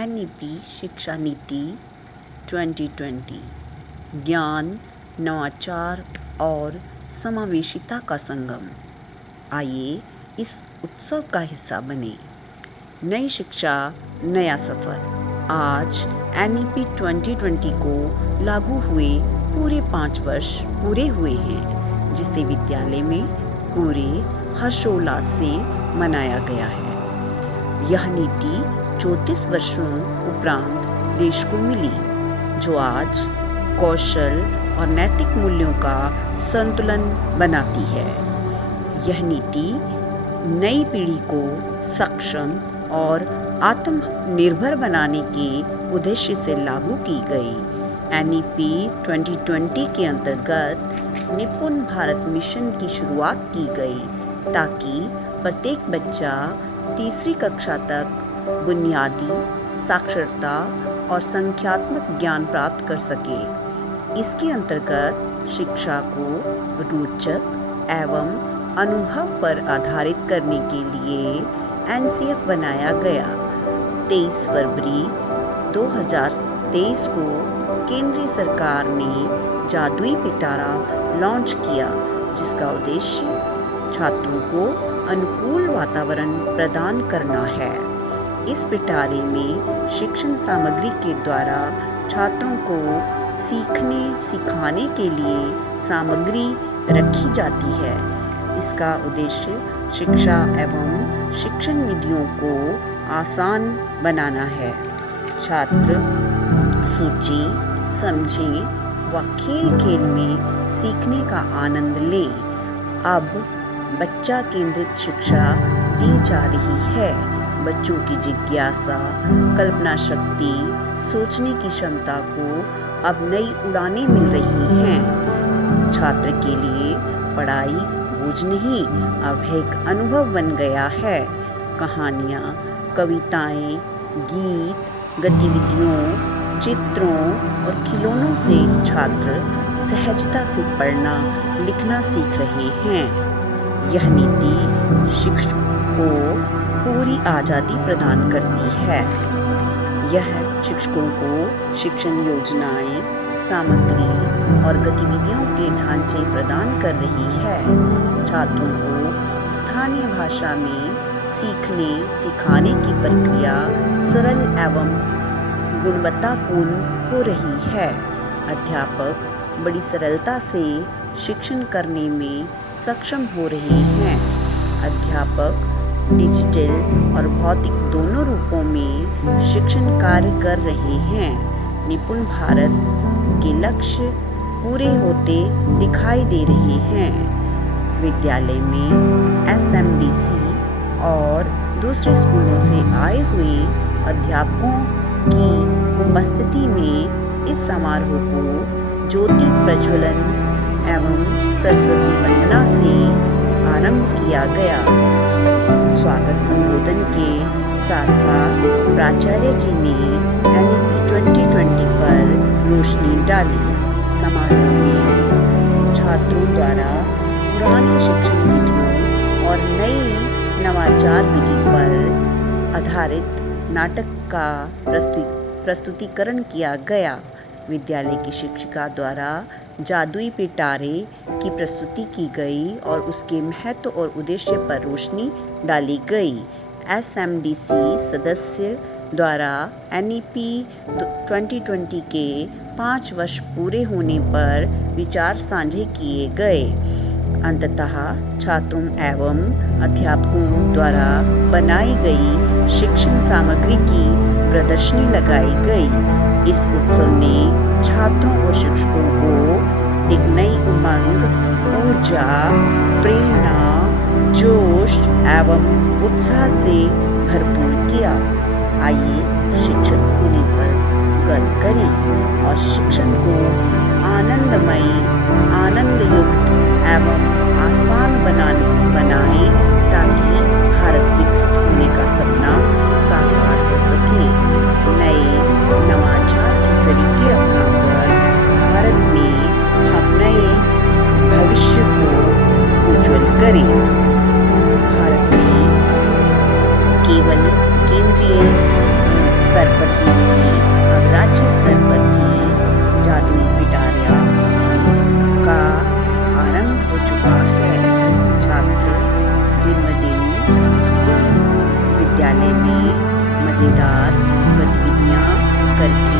NEP शिक्षा नीति 2020 ज्ञान, नवाचार और समावेशिता का संगम। आइए इस उत्सव का हिस्सा बने। नई शिक्षा नया सफ़र। आज NEP 2020 को लागू हुए पूरे 5 वर्ष पूरे हुए हैं, जिसे विद्यालय में पूरे हर्षोल्लास से मनाया गया है। यह नीति 34 वर्षों उपरांत देश को मिली, जो आज कौशल और नैतिक मूल्यों का संतुलन बनाती है। यह नीति नई पीढ़ी को सक्षम और आत्मनिर्भर बनाने के उद्देश्य से लागू की गई। NEP 2020 के अंतर्गत निपुण भारत मिशन की शुरुआत की गई, ताकि प्रत्येक बच्चा तीसरी कक्षा तक बुनियादी साक्षरता और संख्यात्मक ज्ञान प्राप्त कर सके। इसके अंतर्गत शिक्षा को रोचक एवं अनुभव पर आधारित करने के लिए NCF बनाया गया। 23 फरवरी 2023 को केंद्रीय सरकार ने जादुई पिटारा लॉन्च किया, जिसका उद्देश्य छात्रों को अनुकूल वातावरण प्रदान करना है। इस पिटारे में शिक्षण सामग्री के द्वारा छात्रों को सीखने सिखाने के लिए सामग्री रखी जाती है। इसका उद्देश्य शिक्षा एवं शिक्षण विधियों को आसान बनाना है। छात्र सोचें, समझें व खेल में सीखने का आनंद लें। अब बच्चा केंद्रित शिक्षा दी जा रही है। बच्चों की जिज्ञासा, कल्पना शक्ति, सोचने की क्षमता को अब नई उड़ानें मिल रही हैं। छात्र के लिए पढ़ाई बोझ नहीं, अब एक अनुभव बन गया है। कहानियाँ, कविताएं, गीत, गतिविधियों, चित्रों और खिलौनों से छात्र सहजता से पढ़ना लिखना सीख रहे हैं। यह नीति शिक्षक को पूरी आज़ादी प्रदान करती है। यह शिक्षकों को शिक्षण योजनाएं, सामग्री और गतिविधियों के ढांचे प्रदान कर रही है। छात्रों को स्थानीय भाषा में सीखने सिखाने की प्रक्रिया सरल एवं गुणवत्तापूर्ण हो रही है। अध्यापक बड़ी सरलता से शिक्षण करने में सक्षम हो रहे हैं। अध्यापक डिजिटल और भौतिक दोनों रूपों में शिक्षण कार्य कर रहे हैं। निपुण भारत के लक्ष्य पूरे होते दिखाई दे रहे हैं। विद्यालय में SMDC और दूसरे स्कूलों से आए हुए अध्यापकों की उपस्थिति में इस समारोह को ज्योति प्रज्वलन एवं सरस्वती वंदना से आरंभ किया गया। स्वागत संबोधन के साथ साथ प्राचार्य जी ने NEP 2020 पर रोशनी डाली। समारोह में छात्रों द्वारा पुरानी शिक्षण विधियों और नई नवाचार विधि पर आधारित नाटक का प्रस्तुतिकरण किया गया। विद्यालय की शिक्षिका द्वारा जादुई पिटारे की प्रस्तुति की गई और उसके महत्व और उद्देश्य पर रोशनी डाली गई। SMDC सदस्य द्वारा NEP 2020 के 5 वर्ष पूरे होने पर विचार साझे किए गए। अंततः छात्रों एवं अध्यापकों द्वारा बनाई गई शिक्षण सामग्री की प्रदर्शनी लगाई गई। इस उत्सव ने छात्रों और शिक्षकों को एक नई उमंग, ऊर्जा, प्रेरणा, जोश एवं उत्साह से भरपूर किया। आइए शिक्षक होने पर गर्व करें और शिक्षण को आनंदमय, आनंदयुक्त एवं आसान बनाएं, ताकि भारत विकसित होने का सपना साकार हो सके। नए नवाचार के तरीके अपनाकर भारत में हम नए भविष्य को उज्ज्वल करें। भारत में केवल केंद्रीय स्तर पर मज़ेदार गतिविधियाँ करके